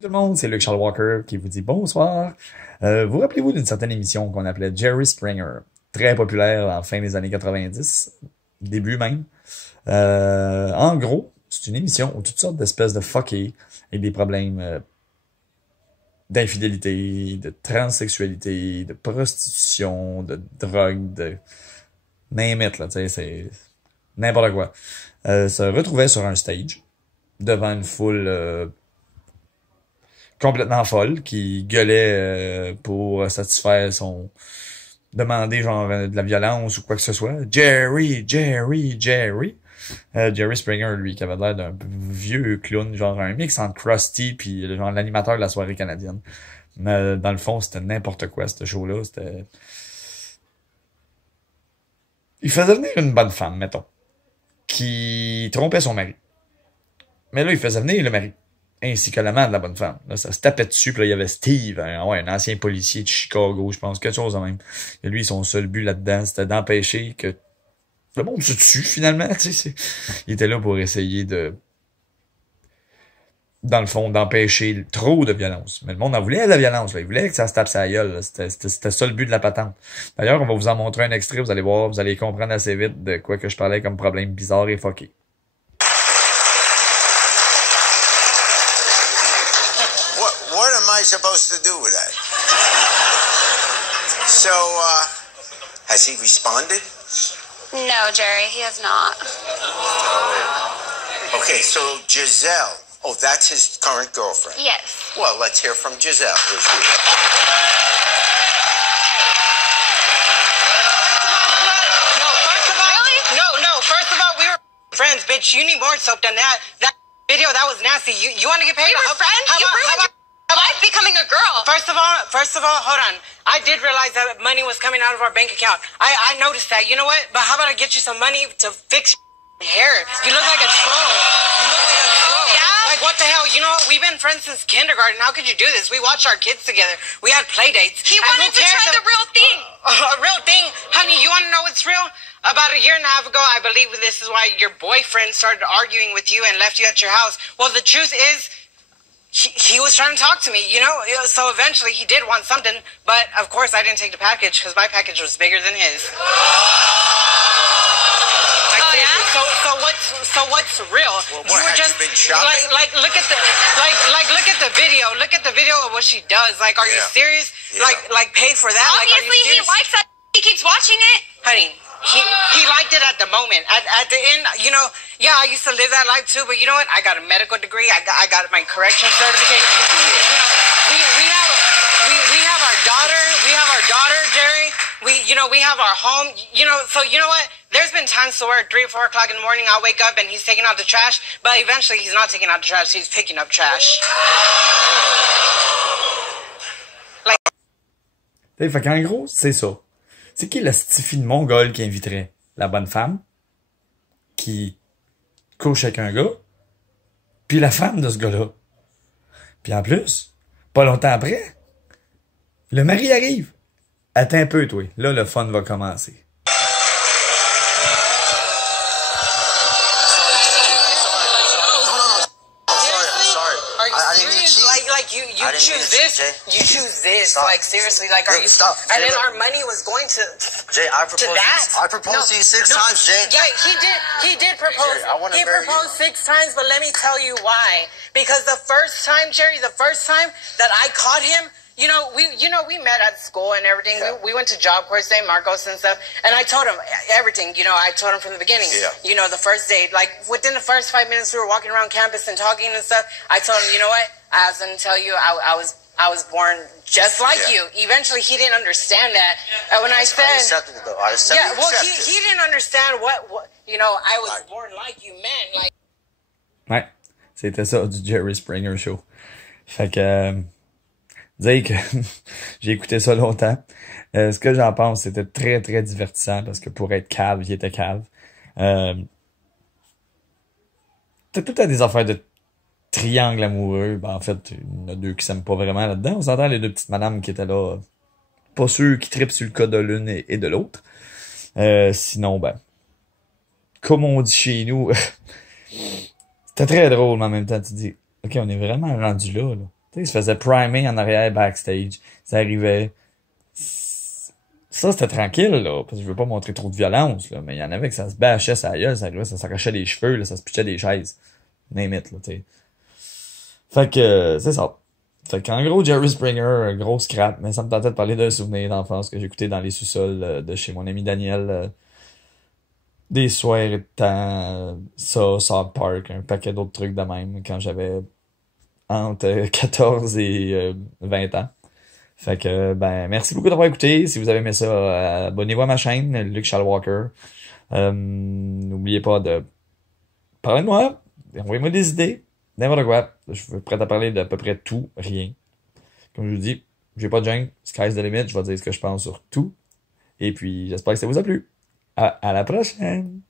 Tout le monde, c'est Luke Charles Walker qui vous dit bonsoir. Vous rappelez-vous d'une certaine émission qu'on appelait Jerry Springer, très populaire en fin des années 90, début même. En gros, c'est une émission où toutes sortes d'espèces de fuckés et des problèmes d'infidélité, de transsexualité, de prostitution, de drogue, de name it, là, tu sais, c'est n'importe quoi. Se retrouvaient sur un stage devant une foule complètement folle qui gueulait pour satisfaire son demander genre de la violence ou quoi que ce soit. Jerry, Jerry, Jerry. Jerry Springer, lui, qui avait l'air d'un vieux clown, genre un mix entre Krusty puis genre l'animateur de la soirée canadienne. Mais dans le fond, c'était n'importe quoi, ce show-là. C'était... Il faisait venir une bonne femme, mettons, qui trompait son mari. Mais là, il faisait venir le mari, ainsi que l'amant de la bonne femme. Là, ça se tapait dessus, puis là, il y avait Steve, un ancien policier de Chicago, je pense, quelque chose de même. Et lui, son seul but là-dedans, c'était d'empêcher que le monde se tue, finalement. Tu sais, il était là pour essayer de, dans le fond, d'empêcher trop de violence. Mais le monde en voulait de la violence, là. Il voulait que ça se tape sa gueule. C'était ça le but de la patente. D'ailleurs, on va vous en montrer un extrait, vous allez voir, vous allez comprendre assez vite de quoi que je parlais comme problème bizarre et fucké. What am I supposed to do with that? So, has he responded? No, Jerry, he has not. Okay, so Giselle. Oh, that's his current girlfriend. Yes. Well, let's hear from Giselle. Here's you. First of all, we were friends, bitch. You need more soap than that. That video, that was nasty. You want to get paid? We were friends? You ruined your life becoming a girl. First of all, hold on. I did realize that money was coming out of our bank account. I noticed that. You know what? But how about I get you some money to fix your hair? You look like a troll. You look like a troll. Yeah? Like, what the hell? You know what? We've been friends since kindergarten. How could you do this? We watched our kids together. We had play dates. He And wanted who to cares try the if- real thing. A real thing? Honey, you want to know what's real? About a year and a half ago, I believe this is why your boyfriend started arguing with you and left you at your house. Well, the truth is, he was trying to talk to me, you know? So eventually he did want something, but of course I didn't take the package because my package was bigger than his. Like, Oh, yeah? seriously, so what's real? Well, what, had you been shopping? like look at the look at the video. Look at the video of what she does. Like, are you Yeah. serious? Yeah. Like pay for that? Like, are you Obviously, he serious? likes that. He keeps watching it. Honey, he liked it at the moment. At the end, you know, yeah, I used to live that life too. But you know what? I got a medical degree. I got my correction certificate. You know, we have our daughter. We have our daughter, Jerry. We have our home. You know, so you know what? There's been times to where at 3 or 4 o'clock in the morning, I'll wake up and he's taking out the trash. But eventually, he's not taking out the trash. He's picking up trash. Fait qu'en gros, c'est ça. C'est qui le stifi de mongol qui inviterait la bonne femme, qui couche avec un gars, puis la femme de ce gars-là. Puis en plus, pas longtemps après, le mari arrive. Attends un peu, toi. Là, le fun va commencer. Sorry. Are you I didn't mean serious? cheat. Like you I didn't choose mean to this. cheat, Jay. You choose this. Stop. Like seriously, like are Look, you? stop. And Jay, then look. our money was going to Jay, I proposed that. I proposed to you 6 times, Jay. Yeah, he did propose. Jerry, I wanna He marry you. proposed 6 times, but let me tell you why. Because the first time, Jerry, the first time that I caught him, we met at school and everything. Yeah. We went to Job Corps, St. Marcos and stuff. And I told him everything. I told him from the beginning. Yeah. The first date, like within the first 5 minutes, we were walking around campus and talking and stuff. I told him, you know what? I was going to tell you, I was born just like Yeah. you. Eventually, he didn't understand that. And when I said, I accepted it, though. I accepted yeah, well, it. he didn't understand what I was born like you meant. Like, Ouais, c'était ça du Jerry Springer Show. Fait que, dire que j'ai écouté ça longtemps. Ce que j'en pense, c'était très, très divertissant parce que pour être cave, il était cave. T'as tout à des affaires de triangle amoureux. Ben, en fait, il y en a 2 qui s'aiment pas vraiment là-dedans. On s'entend les 2 petites madames qui étaient là, pas sûrs qui trippent sur le cas de l'une et de l'autre. Sinon, ben, comme on dit chez nous, c'était très drôle, mais en même temps, tu te dis, OK, on est vraiment rendu là. Tu sais, il se faisait primer en arrière backstage. Ça arrivait. Ça, c'était tranquille, là, parce que je veux pas montrer trop de violence, là, mais il y en avait que ça se bâchait sa gueule, ça arrivait, ça s'arrachait les cheveux, là, ça se pitchait des chaises. Name it, là, tu sais. Fait que, c'est ça. Fait qu'en gros, Jerry Springer, gros scrap, mais ça me tentait de parler d'un souvenir d'enfance que j'écoutais dans les sous-sols de chez mon ami Daniel. Des soirées de temps, ça, South Park, un paquet d'autres trucs de même, quand j'avais entre 14 et 20 ans. Fait que, ben, merci beaucoup d'avoir écouté. Si vous avez aimé ça, abonnez-vous à ma chaîne, Luke Shallwalker. N'oubliez pas de parler de moi, envoyez-moi des idées, n'importe quoi. Je suis prêt à parler d'à peu près tout, rien. Comme je vous dis, j'ai pas de gêne, sky's the limit, je vais dire ce que je pense sur tout. Et puis, j'espère que ça vous a plu. À la prochaine!